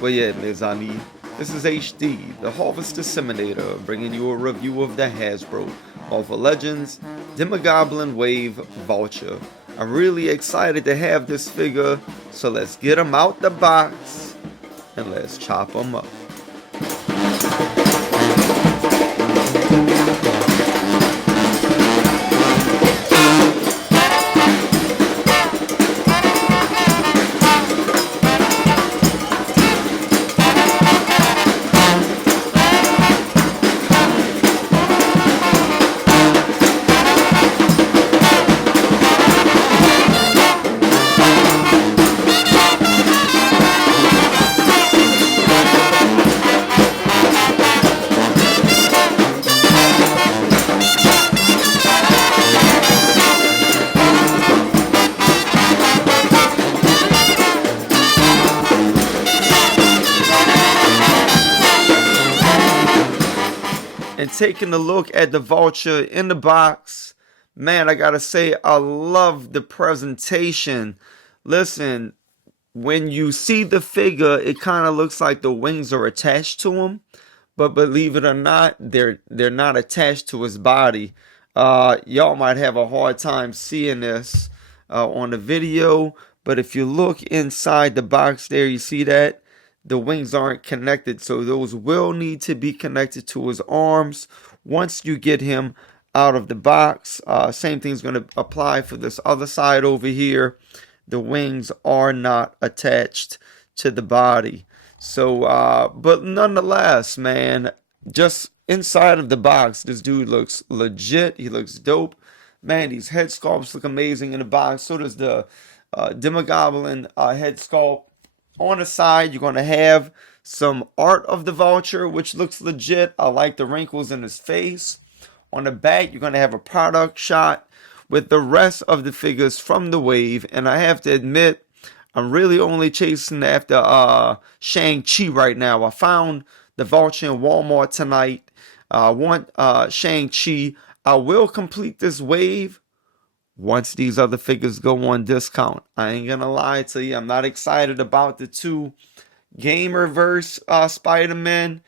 Well, yeah, Ms. Ani, this is HD, the Harvest Disseminator, bringing you a review of the Hasbro Marvel Legends Demogoblin Wave Vulture. I'm really excited to have this figure, so let's get him out the box and let's chop him up. And taking a look at the Vulture in the box, man, I gotta say, I love the presentation. Listen, when you see the figure, it kind of looks like the wings are attached to him, but believe it or not, they're not attached to his body. Y'all might have a hard time seeing this on the video, but if you look inside the box there, you see that the wings aren't connected, so those will need to be connected to his arms once you get him out of the box. Same thing's going to apply for this other side over here. The wings are not attached to the body. So, but nonetheless, man, just inside of the box, this dude looks legit. He looks dope. Man, these head sculpts look amazing in the box. So does the Demogoblin head sculpt. On the side, you're going to have some art of the Vulture, which looks legit. I like the wrinkles in his face. On the back, you're going to have a product shot with the rest of the figures from the wave. And I have to admit, I'm really only chasing after Shang-Chi right now. I found the Vulture in Walmart tonight. I want Shang-Chi. I will complete this wave once these other figures go on discount. I ain't gonna lie to you, I'm not excited about the two Gamerverse Spider-Man.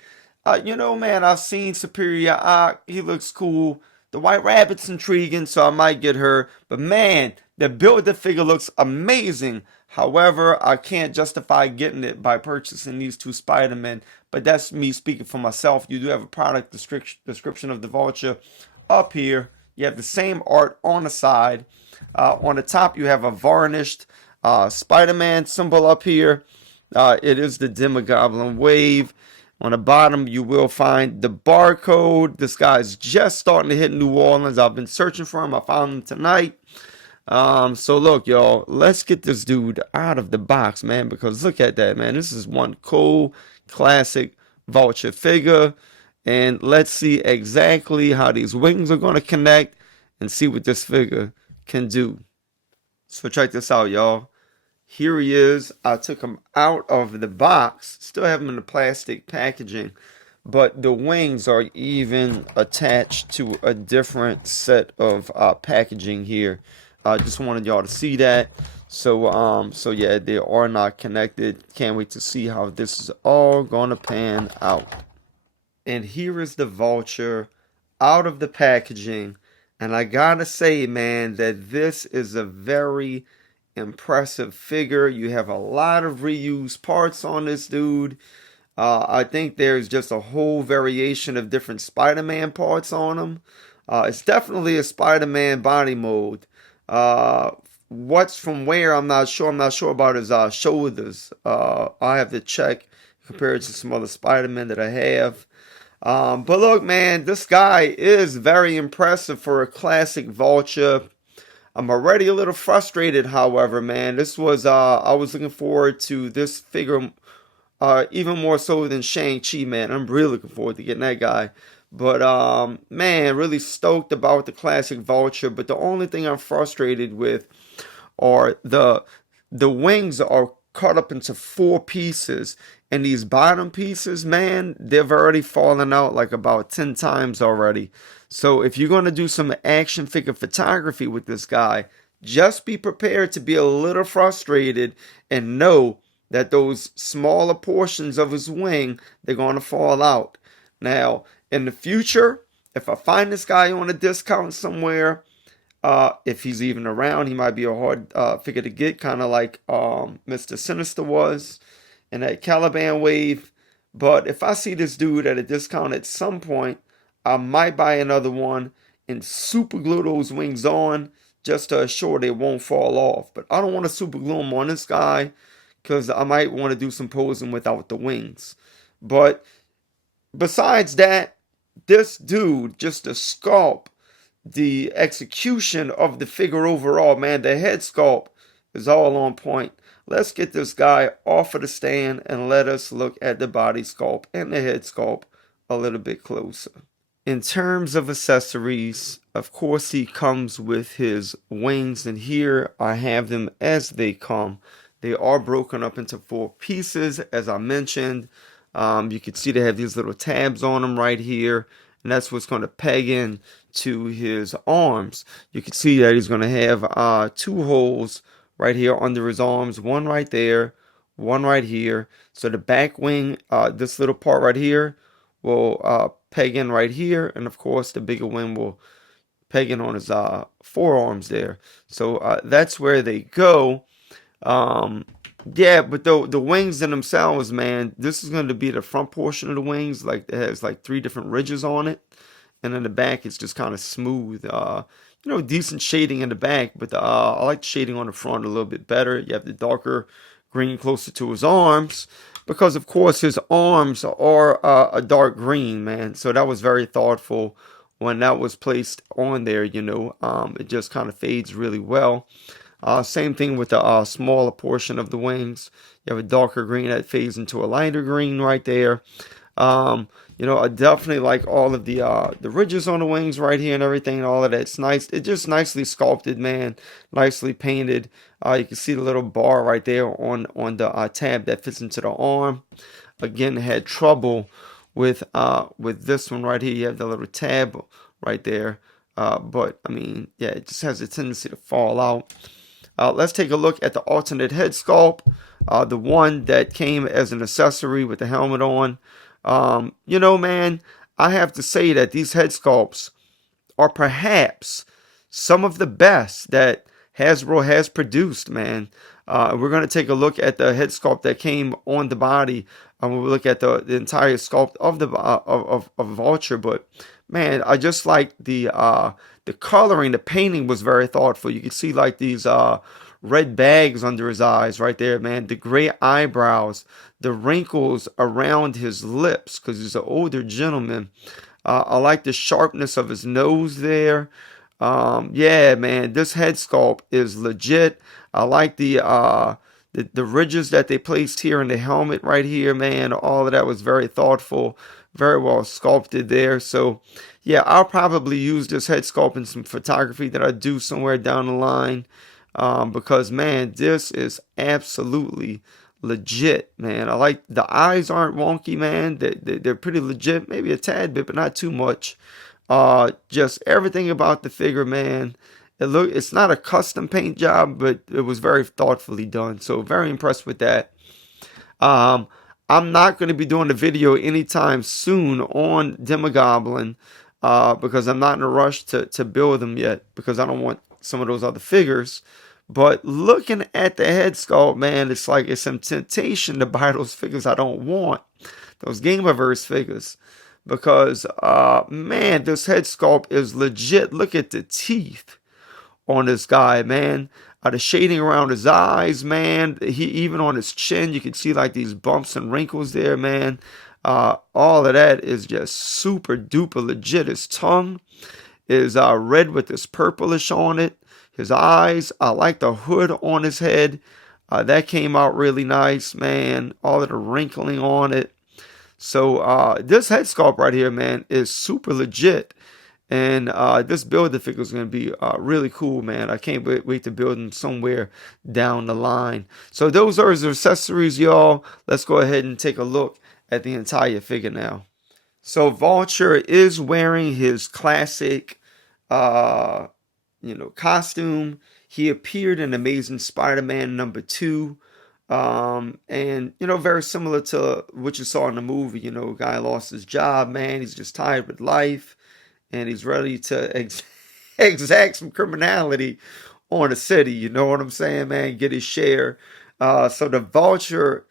You know, man, I've seen Superior Ock. He looks cool. The White Rabbit's intriguing, so I might get her. But man, the Build-A figure looks amazing. However, I can't justify getting it by purchasing these two Spider-Men. But that's me speaking for myself. You do have a product description of the Vulture up here. You have the same art on the side. On the top, you have a varnished Spider-Man symbol up here. It is the Demogoblin Wave. On the bottom, you will find the barcode. This guy's just starting to hit New Orleans. I've been searching for him. I found him tonight. So look, y'all, let's get this dude out of the box, man, because look at that, man. This is one cool, classic Vulture figure. And let's see exactly how these wings are going to connect and see what this figure can do. So check this out, y'all. Here he is. I took him out of the box. Still have him in the plastic packaging. But the wings are even attached to a different set of packaging here. I just wanted y'all to see that. So yeah, they are not connected. Can't wait to see how this is all going to pan out. And here is the Vulture out of the packaging. And I gotta say, man, that this is a very impressive figure. You have a lot of reused parts on this dude. I think there's just a whole variation of different Spider-Man parts on him. It's definitely a Spider-Man body mold. What's from where, I'm not sure. I'm not sure about his shoulders. I have to check compared to some other Spider-Man that I have. But look, man, this guy is very impressive for a classic Vulture. I'm already a little frustrated, however, man. This was, I was looking forward to this figure even more so than Shang-Chi, man. I'm really looking forward to getting that guy. But, man, really stoked about the classic Vulture. But the only thing I'm frustrated with are the wings are cut up into 4 pieces. And these bottom pieces, man, they've already fallen out like about 10 times already. So if you're going to do some action figure photography with this guy, just be prepared to be a little frustrated and know that those smaller portions of his wing, they're going to fall out. Now, in the future, if I find this guy on a discount somewhere, if he's even around, he might be a hard figure to get, kind of like Mr. Sinister was in that Caliban wave. But if I see this dude at a discount at some point, I might buy another one and super glue those wings on just to assure they won't fall off. But I don't want to super glue them on this guy because I might want to do some posing without the wings. But besides that, this dude, just the sculpt, the execution of the figure overall, man, the head sculpt is all on point. Let's get this guy off of the stand and let us look at the body sculpt and the head sculpt a little bit closer. In terms of accessories, of course, he comes with his wings, and here I have them as they come. They are broken up into 4 pieces, as I mentioned. You can see they have these little tabs on them right here, and that's what's going to peg in to his arms. You can see that he's going to have 2 holes right here under his arms, one right there, one right here. So the back wing, this little part right here, will peg in right here, and of course the bigger wing will peg in on his forearms there. So that's where they go. Yeah, but the wings in themselves, man, this is going to be the front portion of the wings. Like, it has like 3 different ridges on it, and in the back it's just kind of smooth. You know, decent shading in the back, but I like the shading on the front a little bit better. You have the darker green closer to his arms, because of course his arms are a dark green, man. So that was very thoughtful when that was placed on there. You know, it just kind of fades really well. Same thing with the smaller portion of the wings. You have a darker green that fades into a lighter green right there. You know, I definitely like all of the ridges on the wings right here and everything. All of that's nice. It's just nicely sculpted, man. Nicely painted. You can see the little bar right there on the tab that fits into the arm. Again, had trouble with this one right here. You have the little tab right there. But I mean, yeah, it just has a tendency to fall out. Let's take a look at the alternate head sculpt, the one that came as an accessory with the helmet on. You know, man, I have to say that these head sculpts are perhaps some of the best that Hasbro has produced, man. We're going to take a look at the head sculpt that came on the body. We'll look at the entire sculpt of the of Vulture, but man, I just like the coloring, the painting was very thoughtful. You can see like these red bags under his eyes right there, man. The gray eyebrows, the wrinkles around his lips, because he's an older gentleman. I like the sharpness of his nose there. Yeah, man, this head sculpt is legit. I like the ridges that they placed here in the helmet right here, man. All of that was very thoughtful, very well sculpted there. So yeah, I'll probably use this head sculpt in some photography that I do somewhere down the line, because man, this is absolutely legit, man. I like the eyes aren't wonky, man. They're pretty legit, maybe a tad bit, but not too much. Just everything about the figure, man. It's not a custom paint job, but it was very thoughtfully done. So very impressed with that. I'm not going to be doing a video anytime soon on Demogoblin, because I'm not in a rush to build them yet, because I don't want some of those other figures. But looking at the head sculpt, man, it's like it's some temptation to buy those figures I don't want, those Gameverse figures, because man, this head sculpt is legit. Look at the teeth on this guy, man. The shading around his eyes, man. Even on his chin, you can see like these bumps and wrinkles there, man. All of that is just super duper legit. His tongue is red with this purplish on it. His eyes, I like the hood on his head. That came out really nice, man. All of the wrinkling on it. So this head sculpt right here, man, is super legit. And this build the figure is going to be really cool, man. I can't wait to build them somewhere down the line. So those are his accessories, y'all. Let's go ahead and take a look at the entire figure now. So Vulture is wearing his classic, costume. He appeared in Amazing Spider-Man #2. And very similar to what you saw in the movie. A guy lost his job, man. He's just tired with life, and he's ready to exact some criminality on the city. You know what I'm saying, man? Get his share. So the Vulture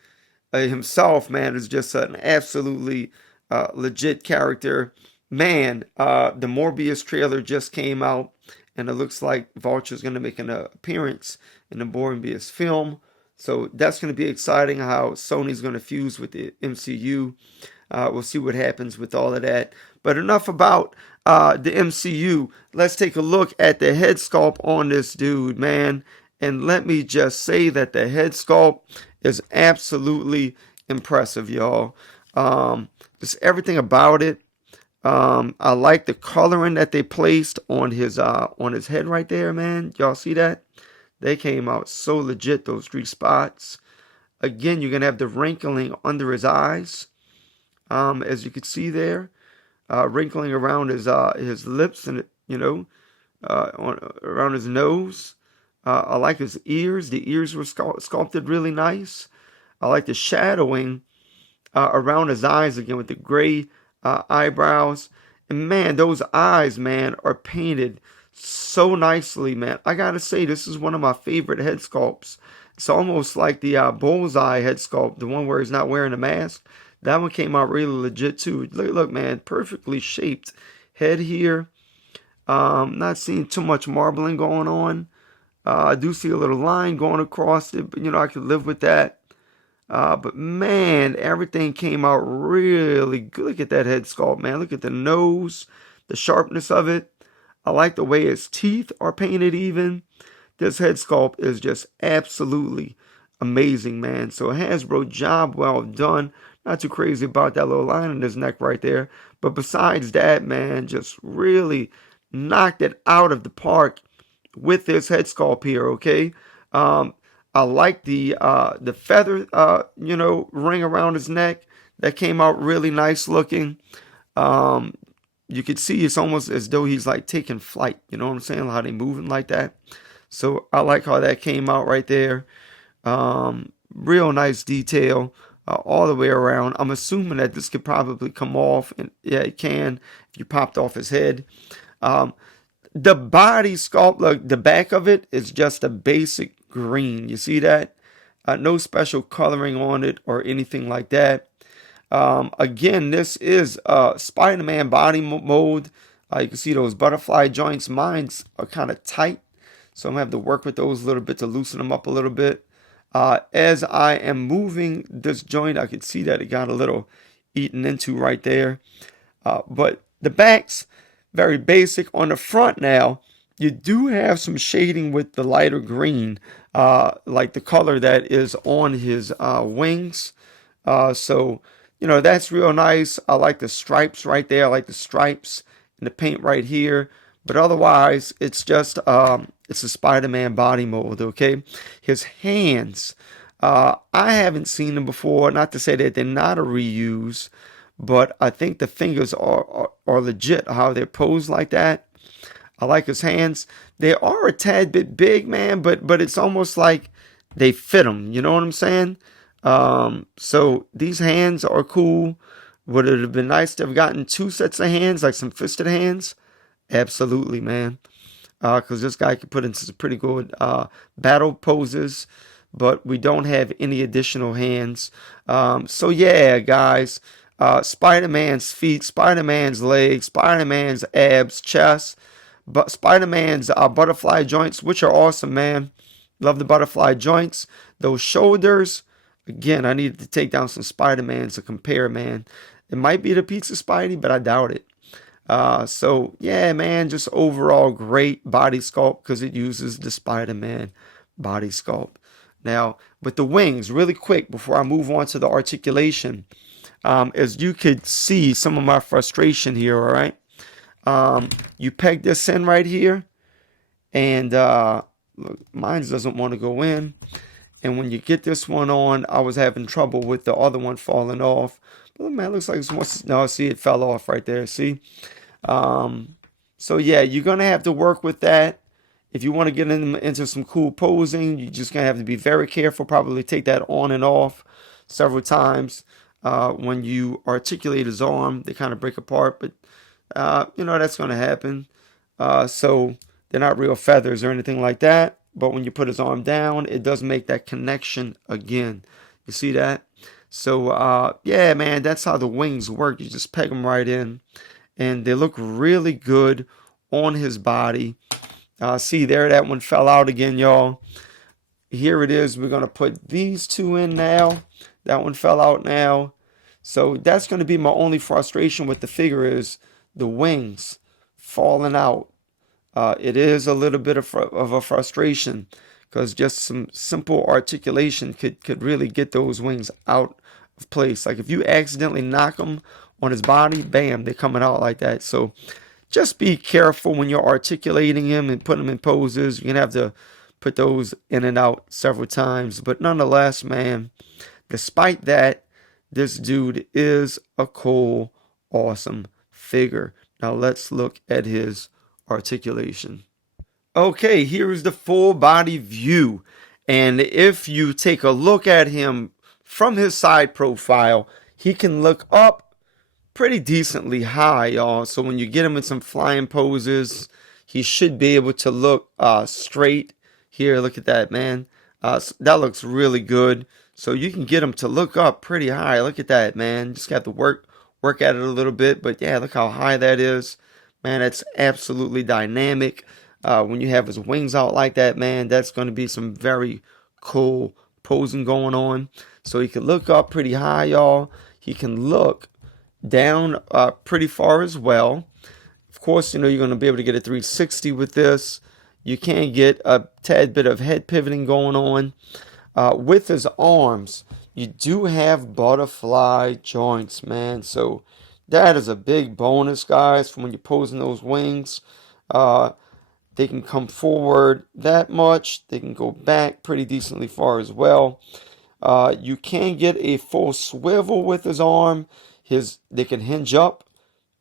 himself, man, is just an absolutely legit character. Man, the Morbius trailer just came out, and it looks like Vulture's going to make an appearance in the Morbius film. So that's going to be exciting how Sony's going to fuse with the MCU. We'll see what happens with all of that. But enough about the MCU. Let's take a look at the head sculpt on this dude, man. And let me just say that the head sculpt is absolutely impressive, y'all. Just everything about it. I like the coloring that they placed on his head right there, man. Y'all see that? They came out so legit, those 3 spots. Again, you're gonna have the wrinkling under his eyes, as you can see there, wrinkling around his lips and around his nose. I like his ears. The ears were sculpted really nice. I like the shadowing around his eyes again with the gray eyebrows. And man, those eyes, man, are painted so nicely, man. I gotta say, this is one of my favorite head sculpts. It's almost like the bullseye head sculpt, the one where he's not wearing a mask. That one came out really legit too. Look, man, perfectly shaped head here. Not seeing too much marbling going on. I do see a little line going across it, but I could live with that. But man, everything came out really good. Look at that head sculpt, man. Look at the nose, the sharpness of it. I like the way his teeth are painted even. This head sculpt is just absolutely amazing, man. So Hasbro, job well done. Not too crazy about that little line in his neck right there. But besides that, man, just really knocked it out of the park with this head sculpt here, okay? I like the feather, ring around his neck. That came out really nice looking. You could see it's almost as though he's like taking flight. You know what I'm saying? How they moving like that. So I like how that came out right there. Real nice detail all the way around. I'm assuming that this could probably come off, and yeah, it can if you popped off his head. The body sculpt, look, the back of it is just a basic green. You see that? No special coloring on it or anything like that. Again, this is Spider-Man body mold. You can see those butterfly joints. Mine's are kind of tight, so I'm going to have to work with those a little bit to loosen them up a little bit. As I am moving this joint, I can see that it got a little eaten into right there. But the back's very basic. On the front now, you do have some shading with the lighter green, like the color that is on his wings. So, that's real nice. I like the stripes right there. I like the stripes and the paint right here. But otherwise, it's just, it's a Spider-Man body mold, okay? His hands, I haven't seen them before. Not to say that they're not a reuse, but I think the fingers are legit, how they're posed like that. I like his hands. They are a tad bit big, man, but it's almost like they fit him. You know what I'm saying? So these hands are cool. Would it have been nice to have gotten 2 sets of hands, like some fisted hands? Absolutely, man. Because this guy could put into some pretty good battle poses, but we don't have any additional hands. So yeah, guys. Spider-Man's feet, Spider-Man's legs, Spider-Man's abs, chest, but Spider-Man's butterfly joints, which are awesome, man. Love the butterfly joints. Those shoulders, again, I needed to take down some Spider-Mans to compare, man. It might be the Pizza Spidey, but I doubt it. So yeah, man, just overall great body sculpt because it uses the Spider-Man body sculpt. Now, with the wings, really quick before I move on to the articulation, as you could see some of my frustration here, all right? You peg this in right here, and look, mine doesn't want to go in. And when you get this one on, I was having trouble with the other one falling off. But man, it looks like it's no, see, it fell off right there. See? So yeah, you're gonna have to work with that. If you want to get into some cool posing, you're just going to have to be very careful. Probably take that on and off several times. When you articulate his arm, they kind of break apart, but you know, that's going to happen. So they're not real feathers or anything like that. But when you put his arm down, it does make that connection again. You see that? So yeah, man, that's how the wings work. You just peg them right in, and they look really good on his body. See there, that one fell out again, y'all. Here it is. We're going to put these two in now. That one fell out now. So that's going to be my only frustration with the figure is the wings falling out. It is a little bit of a frustration because just some simple articulation could really get those wings out of place. Like if you accidentally knock them on his body, bam, they're coming out like that. So just be careful when you're articulating him and putting him in poses. You're going to have to put those in and out several times. But nonetheless, man, despite that, this dude is a cool, awesome figure. Now let's look at his articulation. Okay, here's the full body view. And if you take a look at him from his side profile, he can look up pretty decently high, y'all. So when you get him in some flying poses, he should be able to look straight. Here, look at that, man. So that looks really good. So you can get him to look up pretty high. Look at that, man. Just got to work at it a little bit. But yeah, look how high that is. Man, that's absolutely dynamic. When you have his wings out like that, man, that's going to be some very cool posing going on. So he can look up pretty high, y'all. He can look down pretty far as well. Of course, you know, you're going to be able to get a 360 with this. You can get a tad bit of head pivoting going on. With his arms, you do have butterfly joints, man. So that is a big bonus, guys, for when you're posing those wings. They can come forward that much. They can go back pretty decently far as well. You can get a full swivel with his arm. They can hinge up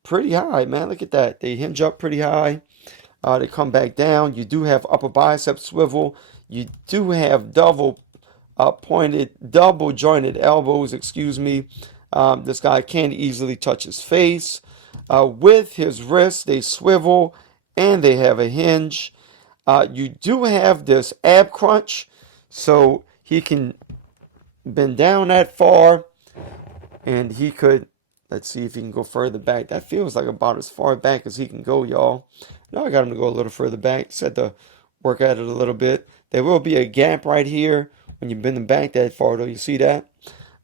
pretty high, man. Look at that. They hinge up pretty high. They come back down. You do have upper bicep swivel. You do have double jointed elbows, excuse me. This guy can easily touch his face. With his wrists, they swivel and they have a hinge. You do have this ab crunch, so he can bend down that far, and he could, let's see if he can go further back. That feels like about as far back as he can go, y'all. Now I got him to go a little further back. Just had to work at it a little bit. There will be a gap right here when you bend them back that far, though. You see that?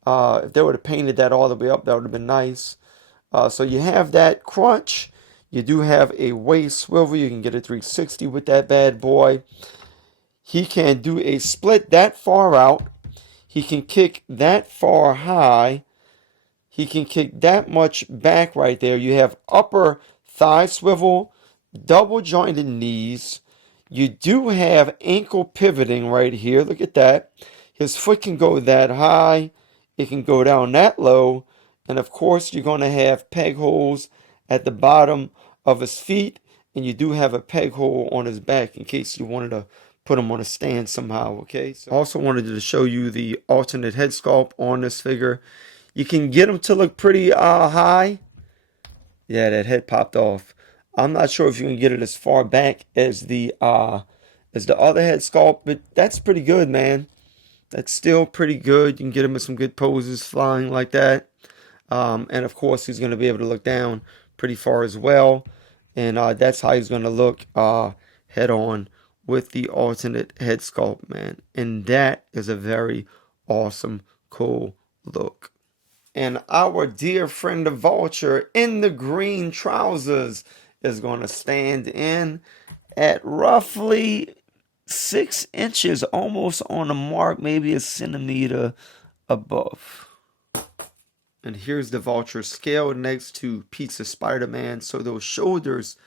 If they would have painted that all the way up, that would have been nice. So you have that crunch. You do have a waist swivel. You can get a 360 with that bad boy. He can do a split that far out. He can kick that far high. He can kick that much back right there. You have upper thigh swivel, double jointed knees. You do have ankle pivoting right here. Look at that. His foot can go that high. It can go down that low. And of course, you're going to have peg holes at the bottom of his feet. And you do have a peg hole on his back in case you wanted to put him on a stand somehow, okay? So also wanted to show you the alternate head sculpt on this figure. You can get him to look pretty high. Yeah, that head popped off. I'm not sure if you can get it as far back as the other head sculpt, but that's pretty good, man. That's still pretty good. You can get him in some good poses flying like that. And of course, he's going to be able to look down pretty far as well. And that's how he's going to look head on with the alternate head sculpt, man. And that is a very awesome, cool look. And our dear friend the Vulture in the green trousers is going to stand in at roughly 6 inches, almost on the mark, maybe a centimeter above. And here's the Vulture scaled next to Pizza Spider-Man. So those shoulders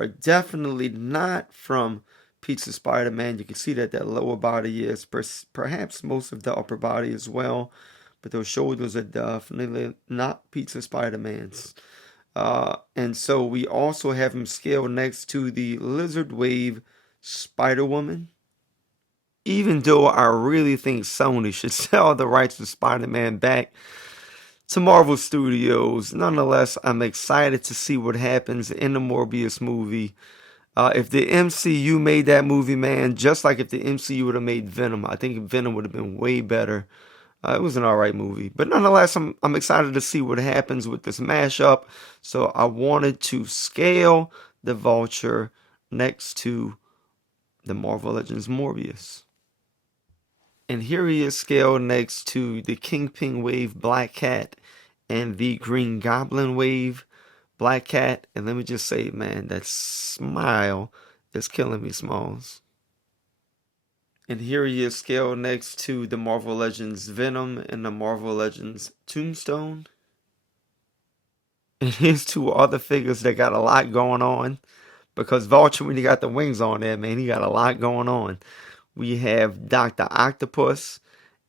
are definitely not from Pizza Spider-Man. You can see that lower body is, perhaps most of the upper body as well. But those shoulders are definitely not Pizza Spider-Man's. And so we also have him scaled next to the Lizard Wave Spider-Woman. Even though I really think Sony should sell the rights to Spider-Man back to Marvel Studios, nonetheless, I'm excited to see what happens in the Morbius movie. If the MCU made that movie, man, just like if the MCU would have made Venom, I think Venom would have been way better. It was an alright movie. But nonetheless, I'm excited to see what happens with this mashup. So I wanted to scale the Vulture next to the Marvel Legends Morbius. And here he is scaled next to the Kingpin Wave Black Cat and the Green Goblin Wave Black Cat. And let me just say, man, that smile is killing me, Smalls. And here he is scaled next to the Marvel Legends Venom and the Marvel Legends Tombstone. And here's two other figures that got a lot going on. Because Vulture, when he got the wings on there, man, he got a lot going on. We have Dr. Octopus,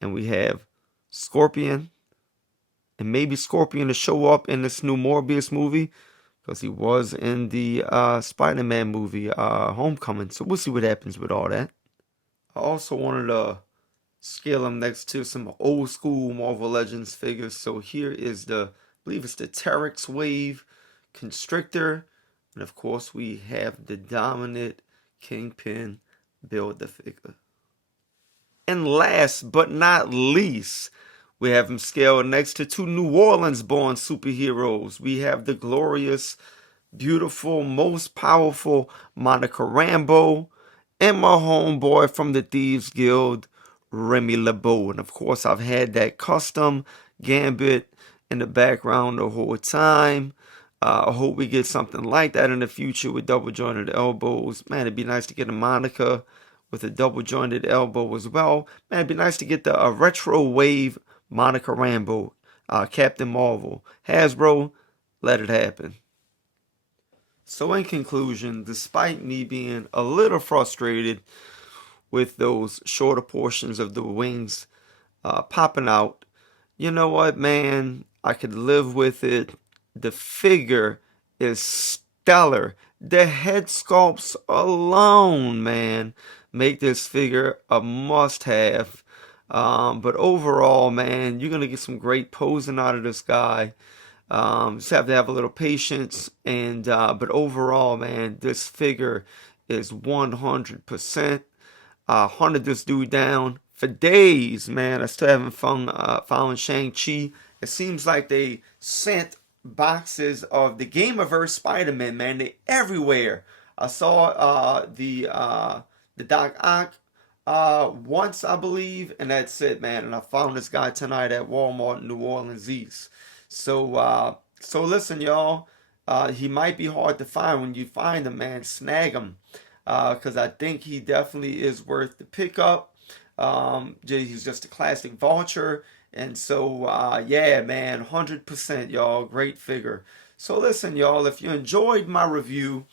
and we have Scorpion. And maybe Scorpion to show up in this new Morbius movie, because he was in the Spider-Man movie, Homecoming. So we'll see what happens with all that. I also wanted to scale him next to some old school Marvel Legends figures. So here is I believe it's the Terex Wave Constrictor. And of course we have the dominant Kingpin Build-A-Figure. And last but not least, we have him scaled next to two New Orleans born superheroes. We have the glorious, beautiful, most powerful Monica Rambeau and my homeboy from the Thieves Guild, Remy LeBeau. And of course, I've had that custom Gambit in the background the whole time. I hope we get something like that in the future with double jointed elbows. Man, it'd be nice to get a Monica with a double jointed elbow as well. Man, it'd be nice to get the retro wave Monica Rambeau, Captain Marvel. Hasbro, let it happen. So in conclusion, despite me being a little frustrated with those shorter portions of the wings popping out, you know what, man? I could live with it. The figure is stellar. The head sculpts alone, man, make this figure a must-have. But overall, man, you're going to get some great posing out of this guy. Just have to have a little patience. But overall, man, this figure is 100%. Hunted this dude down for days, man. I still haven't found Shang-Chi. It seems like they sent boxes of the Gamerverse Spider-Man, man. They everywhere. I saw the Doc Ock once, I believe, and that's it, man. And I found this guy tonight at Walmart in New Orleans East. So listen, y'all. He might be hard to find. When you find him, man, snag him. Because I think he definitely is worth the pickup. He's just a classic Vulture. And so, yeah, man, 100%, y'all. Great figure. So listen, y'all, if you enjoyed my review,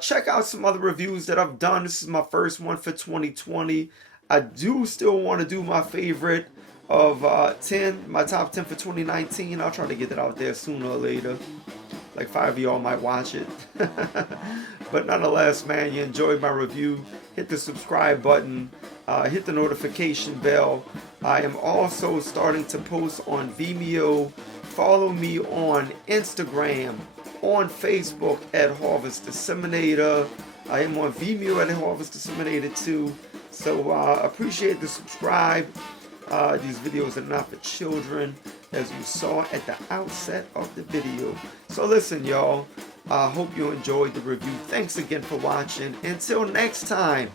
check out some other reviews that I've done. This is my first one for 2020. I do still want to do my favorite of my top 10 for 2019. I'll try to get that out there sooner or later. Like 5 of y'all might watch it. But nonetheless, man, you enjoyed my review. Hit the subscribe button. Hit the notification bell. I am also starting to post on Vimeo. Follow me on Instagram, on Facebook at Harvest Disseminator. I am on Vimeo at Harvest Disseminator too. So appreciate the subscribe. These videos are not for children, as you saw at the outset of the video. So listen, y'all. I hope you enjoyed the review. Thanks again for watching. Until next time,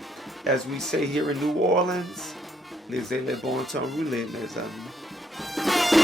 as we say here in New Orleans, les bon temps roulé, mes amis.